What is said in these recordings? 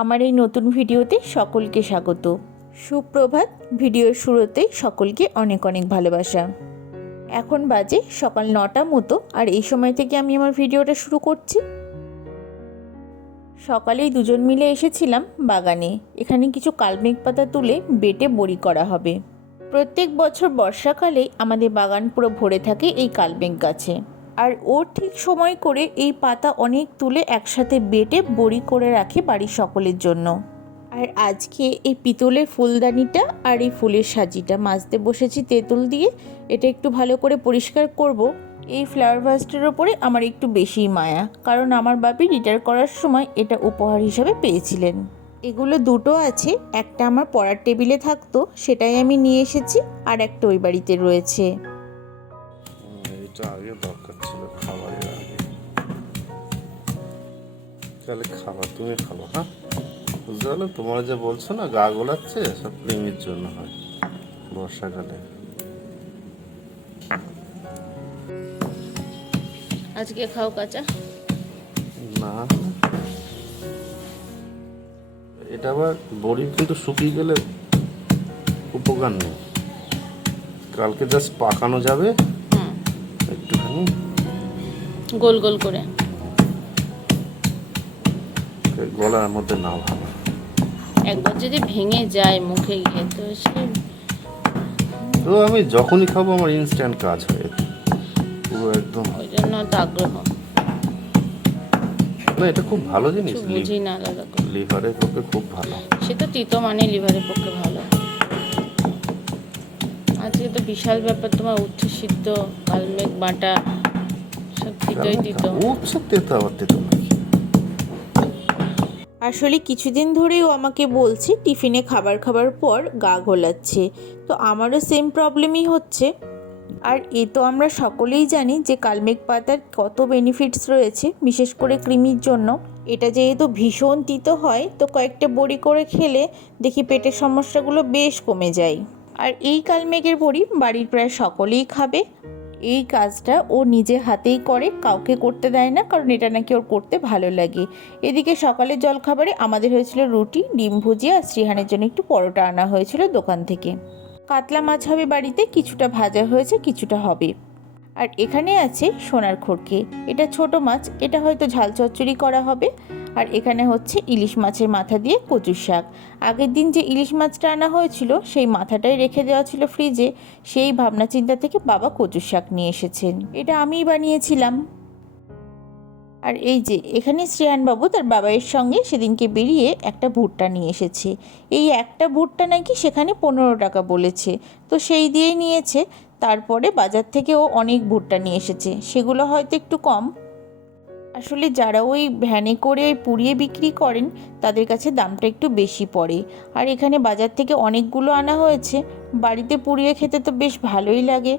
আমার এই নতুন ভিডিওতে সকলকে স্বাগত। সুপ্রভাত। ভিডিওর শুরুতেই সকলকে অনেক অনেক ভালোবাসা। এখন বাজে সকাল 9টা মতো, আর এই সময় থেকে আমি আমার ভিডিওটা শুরু করছি। সকালেই দুজন মিলে এসেছিলাম বাগানে। এখানে কিছু কালমেঘ পাতা তুলে বেটে বড়ি করা হবে। প্রত্যেক বছর বর্ষাকালে আমাদের বাগান পুরো ভরে থাকে এই কালমেঘ গাছে, আর ও ঠিক সময় করে এই পাতা অনেক তুলে একসাথে বেটে বড়ি করে রাখে বাড়ির সকলের জন্য। আর আজকে এই পিতলের ফুলদানিটা আর এই ফুলের সাজিটা মাজতে বসেছি তেঁতুল দিয়ে। এটা একটু ভালো করে পরিষ্কার করব। এই ফ্লাওয়ার ভাসটার ওপরে আমার একটু বেশিই মায়া, কারণ আমার বাপি রিটায়ার করার সময় এটা উপহার হিসাবে পেয়েছিলেন। এগুলো দুটো আছে, একটা আমার পড়ার টেবিলে থাকতো, সেটাই আমি নিয়ে এসেছি, আর একটা ওই বাড়িতে রয়েছে। এটা আগে দরকার ছিল খাবারের আগে। তাহলে খাবার তুমি খাবো, হ্যাঁ? বুঝতে পারলে? তোমরা যে বলছো না গা গোলাচ্ছে, সব কৃমির জন্য হয় বর্ষাকালে। আজকে খাও কাঁচা? না, এটা আবার বড়ি কিন্তু শুকিয়ে গেলে উপকার নেই। কালকে জাস্ট পাকানো যাবে একটুখানি গোল গোল করে, গলার মধ্যে না ভালো। একবার যদি ভেঙে যায় মুখে গিয়ে তো তো আমি যখনই খাবো আমার ইনস্ট্যান্ট কাজ হয়ে পুরো একদম। ওই জন্য তো আগ্রহ। না, এটা খুব ভালো জিনিস, বুঝি না আলাদা করে। লিভারের পক্ষে খুব ভালো। সে তো তিতো মানে লিভারের পক্ষে ভালো। আজকে তো বিশাল ব্যাপার, তোমার উচ্ছে সিদ্ধ, কালমেঘ বাটা, সব তিতোই তিতো। উচ্ছে তেতো আবার তেতো নাকি? আসলে কিছুদিন ধরেও আমাকে বলছে টিফিনে খাবার পর গা ঘোলাচ্ছে, তো আমারও সেম প্রবলেমই হচ্ছে। আর এ তো আমরা সকলেই জানি যে কালমেঘ পাতার কত বেনিফিটস রয়েছে, বিশেষ করে কৃমির জন্য। এটা যেহেতু ভীষণ তিতো হয়, তো কয়েকটা বড়ি করে খেলে দেখি পেটের সমস্যাগুলো বেশ কমে যায়। আর এই কালমেঘের বড়ি বাড়ির প্রায় সকলেই খাবে। এই কাজটা ও নিজে হাতেই করে, কাউকে করতে দেয় না, কারণ এটা নাকি ওর করতে ভালো লাগে। এদিকে সকালের জলখাবারে আমাদের হয়েছিল রুটি, ডিম ভুজিয়া, আর শ্রীহানের জন্য একটু পরোটা আনা হয়েছিল দোকান থেকে। কাতলা মাছ হবে বাড়িতে, কিছুটা ভাজা হয়েছে, কিছুটা হবে। আর এখানে আছে সোনার খড়কে, এটা ছোট মাছ, এটা হয়তো ঝাল চচ্চড়ি করা হবে। আর এখানে হচ্ছে ইলিশ মাছের মাথা দিয়ে কচুর শাক। আগের দিন যে ইলিশ মাছটা আনা হয়েছিল সেই মাথাটাই রেখে দেওয়া ছিল ফ্রিজে, সেই ভাবনা চিন্তা থেকে বাবা কচুর শাক নিয়ে এসেছেন। এটা আমিই বানিয়েছিলাম। আর এই যে এখানে শ্রেয়ানবাবু তার বাবাইয়ের সঙ্গে সেদিনকে বেরিয়ে একটা ভুট্টা নিয়ে এসেছে। এই একটা ভুট্টা নাকি সেখানে 15 টাকা বলেছে, তো সেই দিয়েই নিয়েছে। তারপরে বাজার থেকে ও অনেক ভুট্টা নিয়ে এসেছে, সেগুলো হয়তো একটু কম। আসলে যারা ওই ভ্যানে করে পুড়িয়ে বিক্রি করেন তাদের কাছে দামটা একটু বেশি পড়ে। আর এখানে বাজার থেকে অনেকগুলো আনা হয়েছে, বাড়িতে পুড়িয়ে খেতে তো বেশ ভালোই লাগে।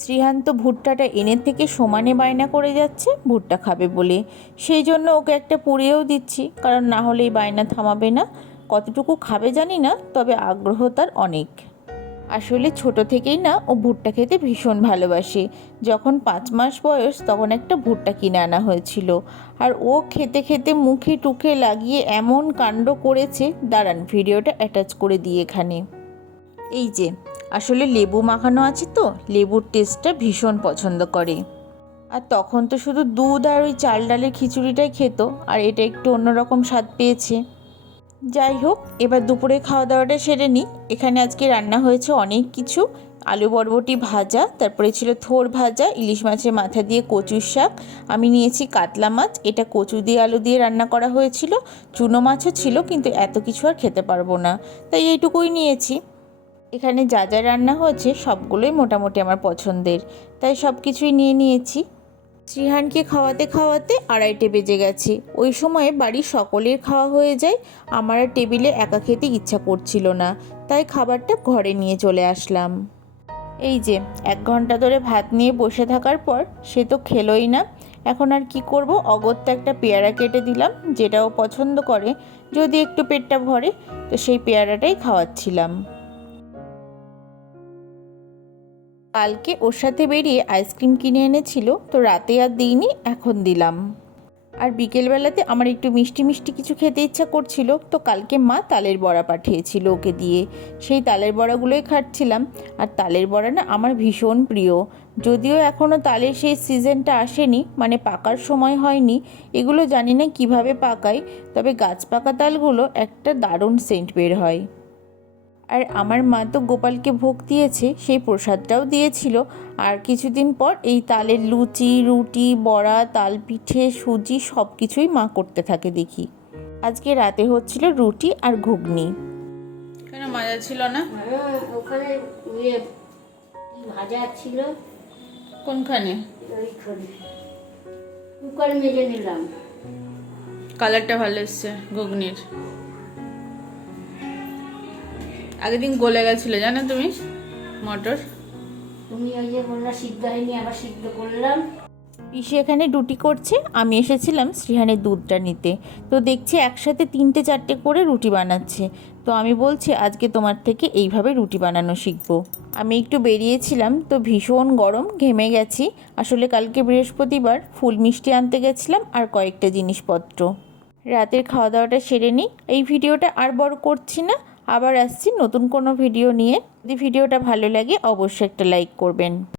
শ্রীহান্ত ভুট্টাটা এনে থেকে সমানে বায়না করে যাচ্ছে ভুট্টা খাবে বলে, সেই জন্য ওকে একটা পুড়িয়েও দিচ্ছি, কারণ না হলে এই বায়না থামাবে না। কতটুকু খাবে জানি না, তবে আগ্রহ তার অনেক। আসলে ছোট থেকেই না ও ভুট্টা খেতে ভীষণ ভালোবাসে। যখন 5 মাস বয়স তখন একটা ভুট্টা কিনে আনা হয়েছিল, আর ও খেতে খেতে মুখে টুকে লাগিয়ে এমন কাণ্ড করেছে, দাঁড়ান ভিডিওটা অ্যাটাচ করে দিয়ে এখানে। এই যে আসলে লেবু মাখানো আছে, তো লেবুর টেস্টটা ভীষণ পছন্দ করে। আর তখন তো শুধু দুধ আর ওই চাল ডালের খিচুড়িটাই খেত, আর এটা একটু অন্যরকম স্বাদ পেয়েছে। যাই হোক, এবার দুপুরে খাওয়া দাওয়াটা সেরে নিই। এখানে আজকে রান্না হয়েছে অনেক কিছু। আলু বরবটি ভাজা, তারপরে ছিল থোড় ভাজা, ইলিশ মাছের মাথা দিয়ে কচুর শাক, আমি নিয়েছি কাতলা মাছ, এটা কচু দিয়ে আলু দিয়ে রান্না করা হয়েছিল। চুনো মাছও ছিল, কিন্তু এত কিছু আর খেতে পারবো না, তাই এইটুকুই নিয়েছি। এখানে যা যা রান্না হয়েছে সবগুলোই মোটামুটি আমার পছন্দের, তাই সব কিছুই নিয়ে নিয়েছি। শ্রীহানকে খাওয়াতে খাওয়াতে 2:30 বেজে গেছে। ওই সময়ে বাড়ির সকলের খাওয়া হয়ে যায়, আমার আর টেবিলে একা খেতে ইচ্ছা করছিল না, তাই খাবারটা ঘরে নিয়ে চলে আসলাম। এই যে 1 ঘন্টা ধরে ভাত নিয়ে বসে থাকার পর সে তো খেলোই না। এখন আর কি করব, অগত্যা একটা পেয়ারা কেটে দিলাম, যেটা ও পছন্দ করে, যদি একটু পেটটা ভরে, তো সেই পেয়ারাটাই খাওয়াচ্ছিলাম। কালকে ওর সাথে বেরিয়ে আইসক্রিম কিনে এনেছিল, তো রাতে আর দিইনি, এখন দিলাম। আর বিকেলবেলাতে আমার একটু মিষ্টি মিষ্টি কিছু খেতে ইচ্ছা করছিল, তো কালকে মা তালের বড়া পাঠিয়েছিল ওকে দিয়ে। সেই তালের বড়াগুলোই খাচ্ছিলাম। আর তালের বড়া না আমার ভীষণ প্রিয়। যদিও এখনও তালের সেই সিজনটা আসেনি, মানে পাকার সময় হয়নি, এগুলো জানি না কিভাবে পাকায়, তবে গাছ পাকা তালগুলো একটা দারুণ সেন্ট বের হয়। আর আমার মা তো গোপালকে ভোগ দিয়েছে, সেই প্রসাদটাও দিয়েছিল। আর কিছুদিন পর এই তালের লুচি, রুটি, বড়া, তাল পিঠে, সুজি সব কিছুই মা করতে থাকে দেখি। আজকে রাতে হচ্ছিল রুটি আর ঘুগনি। কেন মজা ছিল না? ওখানে ইয়ে কি ভাজা ছিল, কোনখানে? ওইখানে কুকার মেজে নিলাম। কালারটা ভালো এসছে ঘুগনির। আগের দিন গলে গেছিল জানো তুমি মটর। তুমি ওই যে বললা সিদ্ধ হয়নি, আবার সিদ্ধ করলাম। পিসি এখানে রুটি করছে, আমি এসেছিলাম শ্রীহানের দুধটা নিতে। তো দেখছি একসাথে 3-4টে করে রুটি বানাচ্ছে। তো আমি বলছি আজকে তোমার থেকে এইভাবে রুটি বানানো শিখবো। আমি একটু বেরিয়েছিলাম, তো ভীষণ গরম, ঘেমে গেছি। আসলে কালকে বৃহস্পতিবার, ফুল মিষ্টি আনতে গেছিলাম আর কয়েকটা জিনিসপত্র। রাতের খাওয়া দাওয়াটা সেরে নিই। এই ভিডিওটা আর বড় করছি না, আবার আসছি নতুন কোনো ভিডিও নিয়ে। যদি ভিডিওটা ভালো লাগে অবশ্যই একটা লাইক করবেন।